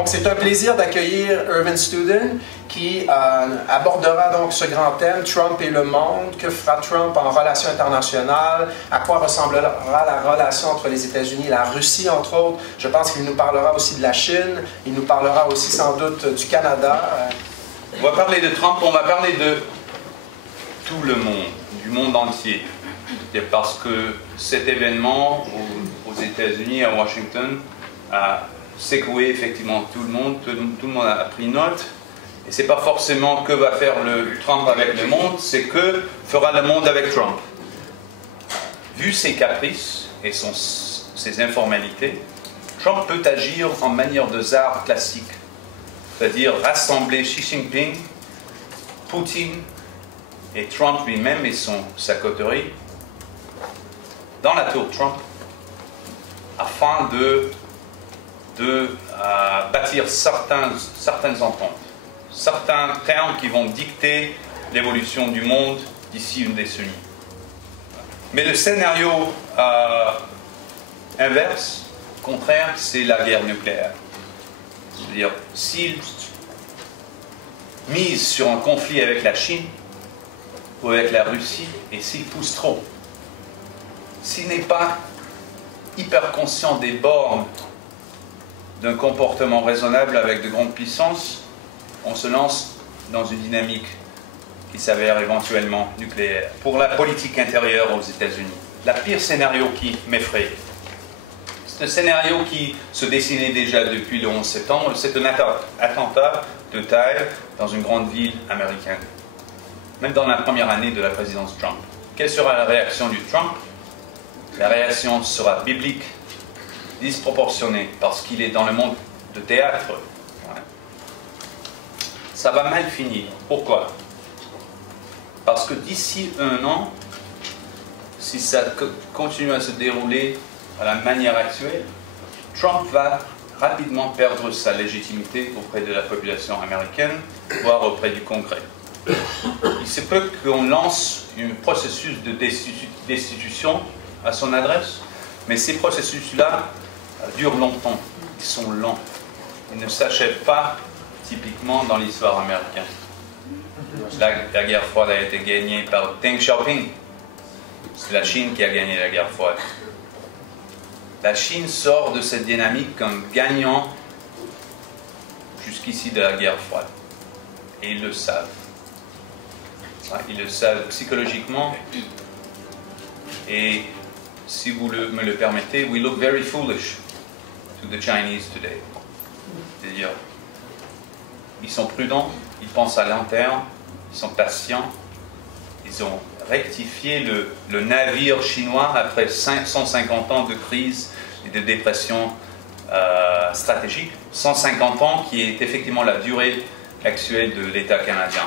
Donc, c'est un plaisir d'accueillir Irvin Studin qui abordera donc ce grand thème, Trump et le monde. Que fera Trump en relations internationales? À quoi ressemblera la relation entre les États-Unis et la Russie, entre autres? Je pense qu'il nous parlera aussi de la Chine. Il nous parlera aussi sans doute du Canada. On va parler de Trump, on va parler de tout le monde, du monde entier. Parce que cet événement aux États-Unis, à Washington, a secoué effectivement tout le monde a pris note. Et c'est pas forcément que va faire le Trump avec le monde, c'est que fera le monde avec Trump. Vu ses caprices et ses informalités, Trump peut agir en manière de tsar classique, c'est-à-dire rassembler Xi Jinping, Poutine et Trump lui-même et sa coterie dans la tour Trump afin de bâtir certaines ententes, certains termes qui vont dicter l'évolution du monde d'ici une décennie. Mais le scénario inverse, contraire, c'est la guerre nucléaire. C'est-à-dire, s'il mise sur un conflit avec la Chine ou avec la Russie, et s'il pousse trop, s'il n'est pas hyper conscient des bornes d'un comportement raisonnable avec de grandes puissances, on se lance dans une dynamique qui s'avère éventuellement nucléaire. Pour la politique intérieure aux États-Unis, le pire scénario qui m'effraie, c'est un scénario qui se dessinait déjà depuis le 11 septembre, c'est un attentat de taille dans une grande ville américaine, même dans la première année de la présidence Trump. Quelle sera la réaction du Trump? La réaction sera biblique, disproportionnée, parce qu'il est dans le monde de théâtre. Ouais. Ça va mal finir. Pourquoi? Parce que d'ici un an, si ça continue à se dérouler à la manière actuelle, Trump va rapidement perdre sa légitimité auprès de la population américaine, voire auprès du Congrès. Il se peut qu'on lance un processus de destitution à son adresse, mais ces processus-là durent longtemps, ils sont lents, ils ne s'achèvent pas typiquement dans l'histoire américaine. La guerre froide a été gagnée par Deng Xiaoping, c'est la Chine qui a gagné la guerre froide. La Chine sort de cette dynamique en gagnant jusqu'ici de la guerre froide, et ils le savent. Ils le savent psychologiquement, et si vous me le permettez, we look very foolish to the Chinese today. C'est-à-dire, ils sont prudents, ils pensent à long terme, ils sont patients, ils ont rectifié le navire chinois après 150 ans de crise et de dépression stratégique. 150 ans qui est effectivement la durée actuelle de l'État canadien.